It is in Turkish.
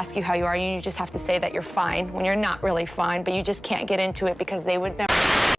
Ask you how you are, and you just have to say that you're fine when you're not really fine, but you just can't get into it because they would never.